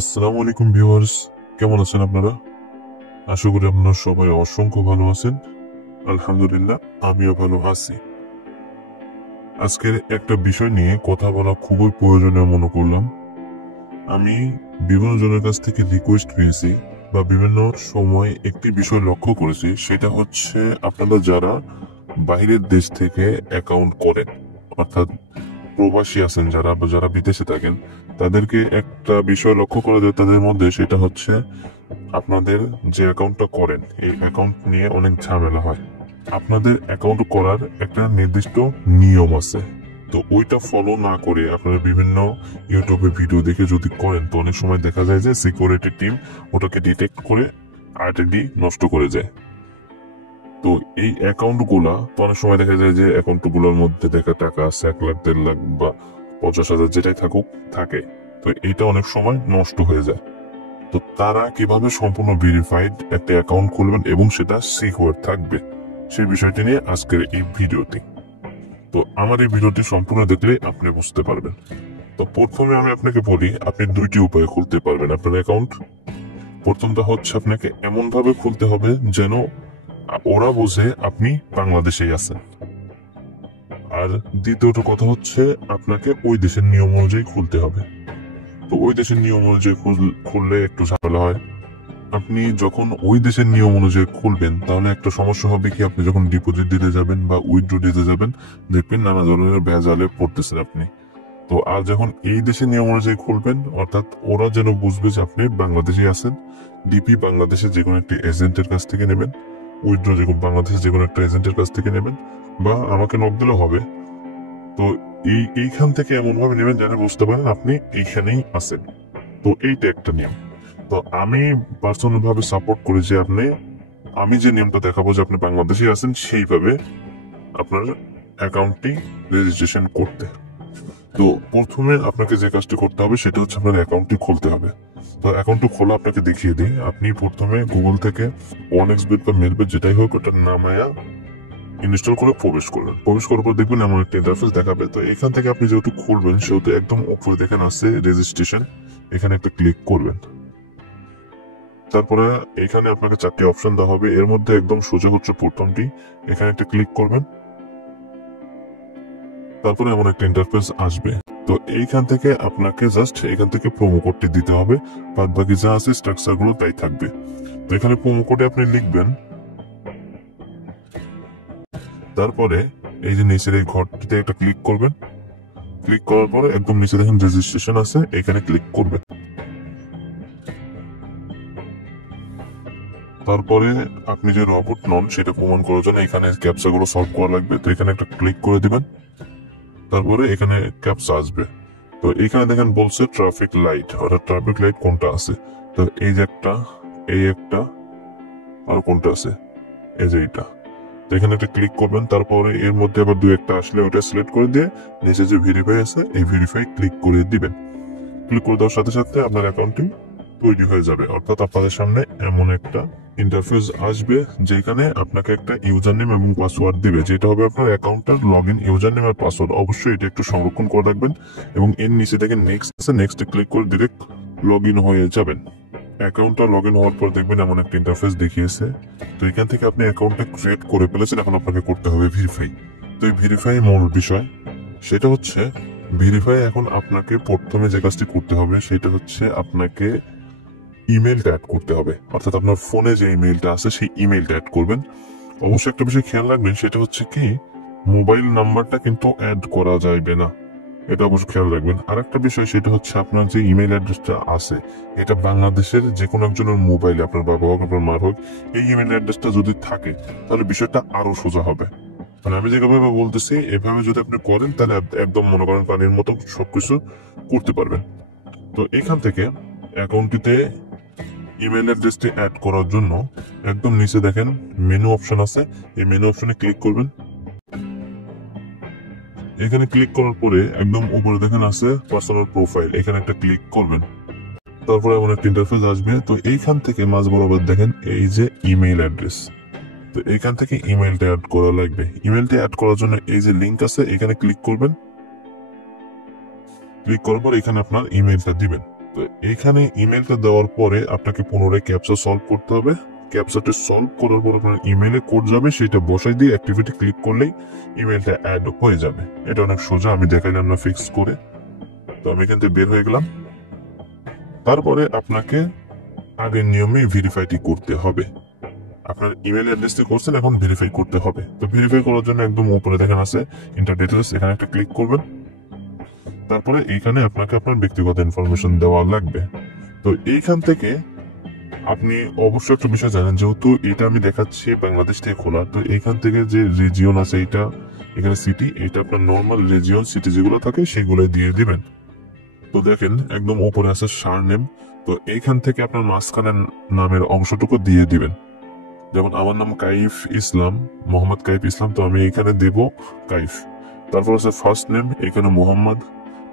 আসসালামু আলাইকুম ভিউয়ার্স, কেমন আছেন আপনারা? আশা করি আপনারা সবাই অসংখ্য ভালো আছেন। আলহামদুলিল্লাহ, আমিও ভালো আছি। আজকের একটা বিষয় নিয়ে কথা বলা খুবই প্রয়োজনীয় মনে করলাম। আমি বিভিন্ন জনের কাছ থেকে রিকোয়েস্ট পেয়েছি বা বিভিন্ন সময় একটি বিষয় লক্ষ্য করেছি, সেটা হচ্ছে আপনারা যারা বাইরের দেশ থেকে অ্যাকাউন্ট করেন, অর্থাৎ প্রবাসী আছেন যারা বা যারা বিদেশে থাকেন, তাদেরকে একটা বিষয় লক্ষ্য করা যায় তাদের মধ্যে, সেটা হচ্ছে আপনাদের যে অ্যাকাউন্টটা করেন এই অ্যাকাউন্ট নিয়ে অনেক ঝামেলা হয়। আপনাদের অ্যাকাউন্ট করার একটা নির্দিষ্ট নিয়ম আছে, তো ওইটা ফলো না করে আপনারা বিভিন্ন ইউটিউবে ভিডিও দেখে যদি করেন, তো অনেক সময় দেখা যায় যে সিকিউরিটি টিম ওটাকে ডিটেক্ট করে আইডেন্টি নষ্ট করে যায়। তো এই অ্যাকাউন্ট গুলা তো অনেক সময় দেখা যায় যে অ্যাকাউন্ট গুলোর মধ্যে দেখা টাকা আছে 1 লাখ 1.5 লাখ বা 50,000 যেটাই থাকুক থাকে, তো এটা অনেক সময় নষ্ট হয়ে যায়। তো তারা কিভাবে সম্পূর্ণ ভেরিফাইড একটা অ্যাকাউন্ট খুলবেন এবং সেটা সিকিউর থাকবে, সেই বিষয়টি নিয়ে আজকের এই ভিডিওটি। তো আমার এই ভিডিওটি সম্পূর্ণ দেখলে আপনি বুঝতে পারবেন। তো প্রথমে আমি আপনাকে বলি, আপনি দুইটি উপায়ে খুলতে পারবেন আপনার অ্যাকাউন্ট। প্রথমটা হচ্ছে আপনাকে এমন ভাবে খুলতে হবে যেন ওরা বোঝে আপনি বাংলাদেশেই আছেন। আর দ্বিতীয়টা কথা হচ্ছে আপনাকে ওই দেশের নিয়ম অনুযায়ী খুলতে হবে। তো ওই দেশের নিয়ম অনুযায়ী খুললে একটু ঝামেলা হয়। আপনি যখন ওই দেশের নিয়ম অনুযায়ী খুলবেন, তাহলে একটা সমস্যা হবে কি, আপনি যখন ডিপোজিট দিতে যাবেন বা উইথড্র দিতে যাবেন, দেখবেন নানা ধরনের ভেজালে পড়তেছেন আপনি। তো আর যখন এই দেশের নিয়ম অনুযায়ী খুলবেন, অর্থাৎ ওরা যেন বুঝবে যে আপনি বাংলাদেশে আছেন, ডিপি বাংলাদেশের যে কোনো একটা এজেন্টের কাছ থেকে নেবেন, উইথড্র যে বাংলাদেশের যে কোনো একটা এজেন্টের কাছ থেকে নেবেন, বা আমাকে নক দিলেও হবে। তো এইখান থেকে এমন ভাবে নেবেন যেন বুঝতে পারেন আপনি এইখানেই আছেন। তো এইটা একটা নিয়ম। তো আমি পার্সোনাল ভাবে সাপোর্ট করি যে আমি যে নিয়মটা দেখাবো যে আপনি বাংলাদেশে আছেন, সেইভাবে আপনার অ্যাকাউন্টটি রেজিস্ট্রেশন করতে। তো প্রথমে আপনাকে যে কাজটি করতে হবে সেটা হচ্ছে আপনার অ্যাকাউন্টটি খুলতে হবে। তো অ্যাকাউন্টটি খোলা আপনাকে দেখিয়ে দিই। আপনি প্রথমে গুগল থেকে OneXBet বা মেলবেট যেটাই হোক ওটা নামায়া ইনস্টল করে প্রবেশ করবেন। প্রবেশ করার পর দেখবেন এমন একটা ইন্টারফেস দেখাবে। তো এখান থেকে আপনি যেহেতু খুলবেন সেহেতু একদম উপরে দেখেন আছে রেজিস্ট্রেশন, এখানে একটা ক্লিক করবেন। তারপরে এখানে আপনাকে 4টি অপশন দেওয়া হবে, এর মধ্যে একদম সোজা হচ্ছে প্রথমটি, এখানে একটা ক্লিক করবেন। তারপরে এমন একটা ইন্টারফেস আসবে। তো এইখান থেকে আপনাকে জাস্ট এখান থেকে প্রোমো কোডটি দিতে হবে, বাদ বাকি যা আছে স্ট্রাকচার গুলো তাই থাকবে। তো এখানে প্রোমো কোডে আপনি লিখবেন। তারপরে এই যে নিচের এই ঘরটিতে একটা ক্লিক করবেন। ক্লিক করার পরে একদম নিচে দেখেন রেজিস্ট্রেশন আছে, এখানে ক্লিক করবেন। তারপরে আপনি যে রবট নন সেটা প্রমাণ করার জন্য এখানে ক্যাপচা গুলো সলভ করা লাগবে। তো এখানে একটা ক্লিক করে দিবেন। তারপরে এখানে ক্যাপচা আসবে। তো এখানে দেখেন বলছে ট্রাফিক লাইট, অর্থাৎ ট্রাফিক লাইট কোনটা আছে। তো এই যে একটা, এই একটা, আর কোনটা আছে, এই যে এইটা। তো এখানে একটা ক্লিক করবেন। তারপরে এর মধ্যে আবার দু একটা আসলে ওটা সিলেক্ট করে দিয়ে নিচে যে ভেরিফাই আছে এই ভেরিফাই ক্লিক করে দিবেন। ক্লিক করে দেওয়ার সাথে সাথে আপনার অ্যাকাউন্টটি তৈরি হয়ে যাবে। অর্থাৎ আপনাদের সামনে এমন একটা ইন্টারফেস আসবে যেখানে আপনাকে একটা ইউজার নেম এবং পাসওয়ার্ড দিবে, যেটা হবে আপনার অ্যাকাউন্টের লগ ইন ইউজার নেম আর পাসওয়ার্ড। অবশ্যই এটা একটু সংরক্ষণ করে রাখবেন এবং এর নিচে দেখেন নেক্সট আছে, নেক্সটে ক্লিক করে ডিরেক্ট লগ ইন হয়ে যাবেন। অ্যাকাউন্টটা লগ ইন হওয়ার পর দেখবেন এমন একটা ইন্টারফেস দেখিয়েছে। তো এখান থেকে আপনি অ্যাকাউন্টটা ক্রিয়েট করে ফেলেছেন, এখন আপনাকে করতে হবে ভেরিফাই। তো এই ভেরিফাই মূল বিষয়, সেটা হচ্ছে ভেরিফাই। এখন আপনাকে প্রথমে যে কাজটি করতে হবে সেটা হচ্ছে আপনাকে ইমেলটা অ্যাড করতে হবে, অর্থাৎ আপনার ফোনে যে ইমেলটা আছে সেই ইমেলটা অ্যাড করবেন। অবশ্যই একটা বিষয় খেয়াল রাখবেন, সেটা হচ্ছে কি, মোবাইল নাম্বারটা কিন্তু অ্যাড করা যাবে না, এটা অবশ্যই খেয়াল রাখবেন। আর একটা বিষয় সেটা হচ্ছে আপনার যে ইমেল অ্যাড্রেসটা আছে এটা বাংলাদেশের যে কোনো একজনের মোবাইলে, আপনার বাবা হোক আপনার মার হোক, এই ইমেল অ্যাড্রেসটা যদি থাকে তাহলে বিষয়টা আরো সোজা হবে। মানে আমি যেভাবে বলতেছি এভাবে যদি আপনি করেন তাহলে একদম মনে করেন পানির মতো সবকিছু করতে পারবেন। তো এখান থেকে অ্যাকাউন্টটিতে ইমেল অ্যাড্রেসটি অ্যাড করার জন্য একদম নিচে দেখেন মেনু অপশন আছে, এই মেনু অপশনে ক্লিক করবেন। এখানে ক্লিক করার পরে একদম উপরে দেখেন আছে পার্সোনাল প্রোফাইল, এখানে একটা ক্লিক করবেন। তারপরে এমন একটা ইন্টারফেস আসবে। তো এইখান থেকে মাঝ বরাবর দেখেন এই যে ইমেল অ্যাড্রেস, তো এখান থেকে ইমেলটা অ্যাড করা লাগবে। ইমেলটা অ্যাড করার জন্য এই যে লিংক আছে, এখানে ক্লিক করবেন। ক্লিক করার পর এখানে আপনার ইমেলটা দিবেন। তো এখানে ইমেলটা দেওয়ার পরে আপনাকে পুনরায় ক্যাপচা সলভ করতে হবে। ক্যাপচাটা সলভ করার পর আপনার ইমেলে কোড যাবে, সেটা বসাই দিয়ে অ্যাক্টিভিটি ক্লিক করলেই ইমেলটা অ্যাড হয়ে যাবে। এটা অনেক সোজা, আমি দেখাইলাম না ফিক্স করে। তো আমি এখান থেকে বের হয়ে গেলাম। তারপরে আপনাকে আগের নিয়মে ভেরিফাইটি করতে হবে। আপনার ইমেল অ্যাড্রেস দিয়ে করছেন, এখন ভেরিফাই করতে হবে। তো ভেরিফাই করার জন্য একদম উপরে দেখেন আছে ইন্টার ডিটেলস, এখানে একটা ক্লিক করবেন। তারপরে এইখানে আপনাকে আপনার ব্যক্তিগত ইনফরমেশন দেওয়া লাগবে। তো এইখান থেকে আপনি অবশ্যই একটা বিষয় জানেন, যেহেতু এটা আমি দেখাচ্ছি বাংলাদেশ থেকে খোলা, তো এইখান থেকে যে রিজিয়ন আছে এটা এখানে সিটি, এটা আপনার নর্মাল রিজিয়ন সিটি যেগুলো থাকে সেগুলো দিয়ে দিবেন। তো দেখেন একদম উপরে আছে সার নেম, তো এইখান থেকে আপনার মাঝখানের নামের অংশটুকু দিয়ে দিবেন। যেমন আমার নাম কাইফ ইসলাম, মোহাম্মদ কাইফ ইসলাম, তো আমি এখানে দেব কাইফ। তারপর আছে ফার্স্ট নেম, এখানে মোহাম্মদ,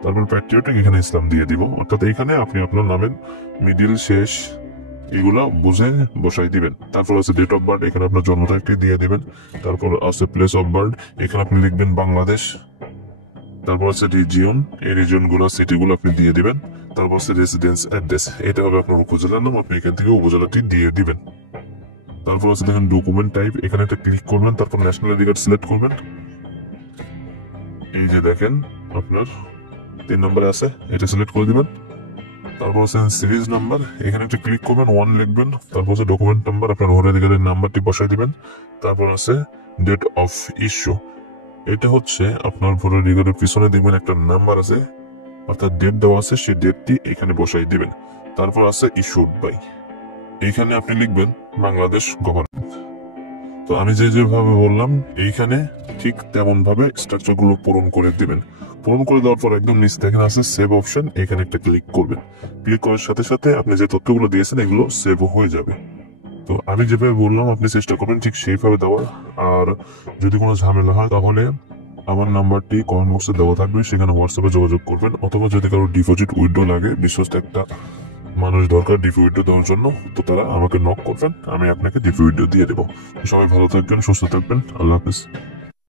তারপর প্যাট্রিয়টিক, এখানে ইসলাম দিয়ে দিব। অর্থাৎ এখানে আপনি আপনার নামের মিডিল শেষ এগুলা বুঝে বসাই দিবেন। তারপর আছে ডেট অফ বার্থ, এখানে আপনার জন্ম তারিখটি দিয়ে দিবেন। তারপর আছে প্লেস অফ বার্থ, এখানে আপনি লিখবেন বাংলাদেশ। তারপর আছে রিজিয়ন, এই রিজিয়ন গুলো সিটি গুলো আপনি দিয়ে দিবেন। তারপর আছে রেসিডেন্স অ্যাড্রেস, এটা হবে আপনার উপজেলার নাম, আপনি এখান থেকে উপজেলাটি দিয়ে দিবেন। তারপর আছে দেখেন ডকুমেন্ট টাইপ, এখানে একটা ক্লিক করবেন। তারপর ন্যাশনাল আইডি কার্ড সিলেক্ট করবেন। এই যে দেখেন আপনার 3 নম্বরে আছে, এটা সিলেক্ট করে দিবেন। তারপর আছে সিরিজ নাম্বার, এখানে একটা ক্লিক করবেন, 1 লিখবেন। তারপর আছে ডকুমেন্ট নাম্বার, আপনার ভোটাধিকারের নাম্বারটি বসাই দিবেন। তারপর আছে ডেট অফ ইস্যু, এটা হচ্ছে আপনার ভোটাধিকারের পিছনে দেখবেন একটা নাম্বার আছে, অর্থাৎ ডেট দেওয়া আছে, সেই ডেটটি এখানে বসাই দিবেন। তারপর আছে ইস্যুড বাই, এইখানে আপনি লিখবেন বাংলাদেশ গভর্নমেন্ট। তো আমি যেভাবে বললাম এইখানে ঠিক তেমন ভাবে স্ট্রাকচার গুলো পূরণ করে দিবেন। পূরণ করে দেওয়ার পর একদম নিচে দেখেন আছে সেভ অপশন, এখানে একটা ক্লিক করবেন। ক্লিক করার সাথে সাথে আপনি যে তথ্যগুলো দিয়েছেন এগুলো সেভ হয়ে যাবে। তো আমি যেভাবে বললাম আপনি চেষ্টা করবেন ঠিক সেইভাবে দেওয়ার। আর যদি কোনো ঝামেলা হয় তাহলে আমার নাম্বারটি কমেন্ট বক্সে দেওয়া থাকবে, সেখানে হোয়াটসঅ্যাপে যোগাযোগ করবেন। অথবা যদি কারো ডিপোজিট উইথড্র লাগে, বিশ্বস্ত একটা মানুষ দরকার ডিপি উইথড্র দেওয়ার জন্য, তো তারা আমাকে নক করবেন, আমি আপনাকে ডিপি উইথড্র দিয়ে দেবো। সবাই ভালো থাকবেন, সুস্থ থাকবেন, আল্লাহ হাফিজ।